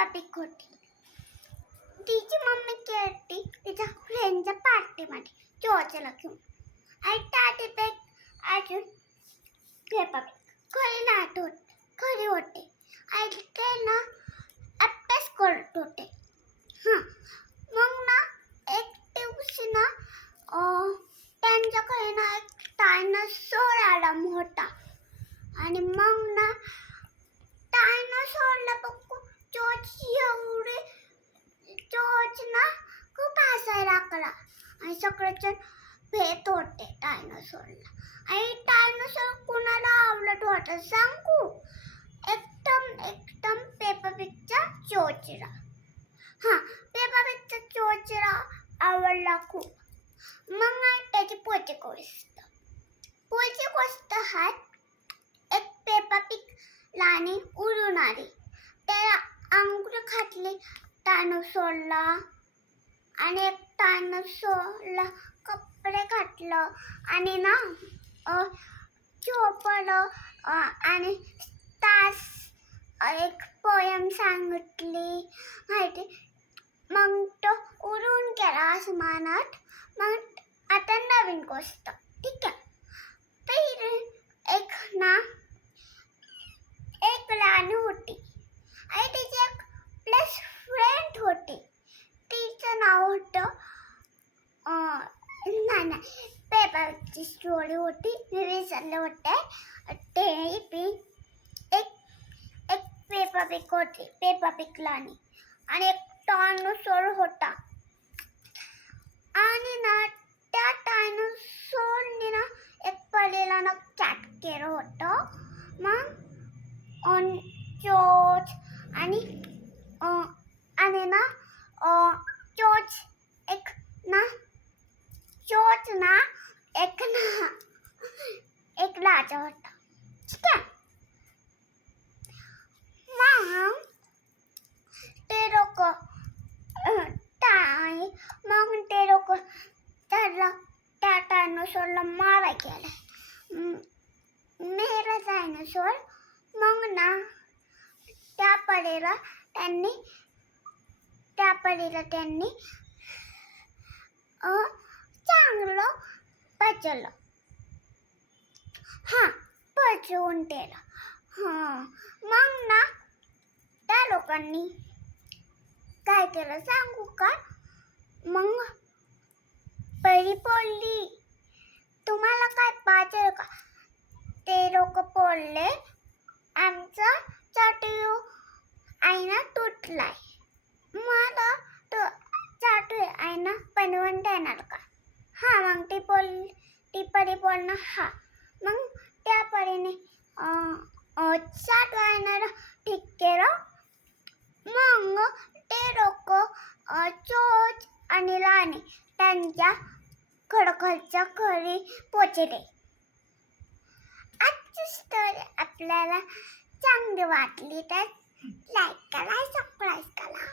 Peppa pig होती. तिची mummy गेली तिच्या फ्रेंडच्या पार्टीमध्ये जॉर्जला घेऊन. आणि त्या तिथे अजून पेपा पिग घरी होते आणि ते ना अभ्यास करत होते. मग ना एक दिवशी ना त्यांच्याकडे ना एक डायनासोर आला मोठा. आणि मग ना डायनासोरला बघून जॉर्ज ना खूप हसायला लागला आणि सगळेजण भेट होते डायनासोरला. आणि डायनासोर कुणाला आवडत होता सांगू? एकदम पेपा पिगच्या जॉर्जला. पेपा पिगचा जॉर्जला आवडला खूप. मग त्याची पुढची गोष्ट आहे एक पेपा पिग लाणी उडून आली. त्याला अंघोळ घातली डायनासोरला आणि एक डायनासोरला कपडे घातलं आणि ना झोपलं आणि तास एक पोयम सांगितली माहिती. मग तो उडून गेला आसमानात. मग आता नवीन गोष्ट, ठीक आहे. एक राणी होती आणि तिची एक बेस्ट फ्रेंड होती. तिचं नाव होतं नाही पेपा पिगची स्टोरी होती. मी विसरले होते. ते एक पेपा पिग होती, पेपा पिग राणी. आणि एक डायनासोर होता. आणि ना त्या डायनासोरने ना एक परीला ना कॅट केलं होतं. मग जॉर्ज आणि ना जॉर्ज ना एक राजा होता, ठीक आहे. मग ते लोक त्या डायनासोरला मारा गेला. मेला डायनासोर. मग ना त्या परीला त्यांनी चांगलं बचवलं. बचवून दिलं. मग ना त्या लोकांनी काय केलं सांगू का? मग परी बोलली तुम्हाला काय पाहिजे का? ते लोक बोलले आमचा चाटू आईना तुटलाय. मला तो चाटू आईना बनवून देणार का? मग ती परी बोलणार मग त्या परीने चाटू आईना ठीक केलं. मग ते लोक जॉर्ज आणि राणी त्यांच्या खडखडच्या घरी पोचले. आजची स्टोरी आपल्याला चांगली वाटली तर लाईक करा, सबस्क्राईब करा.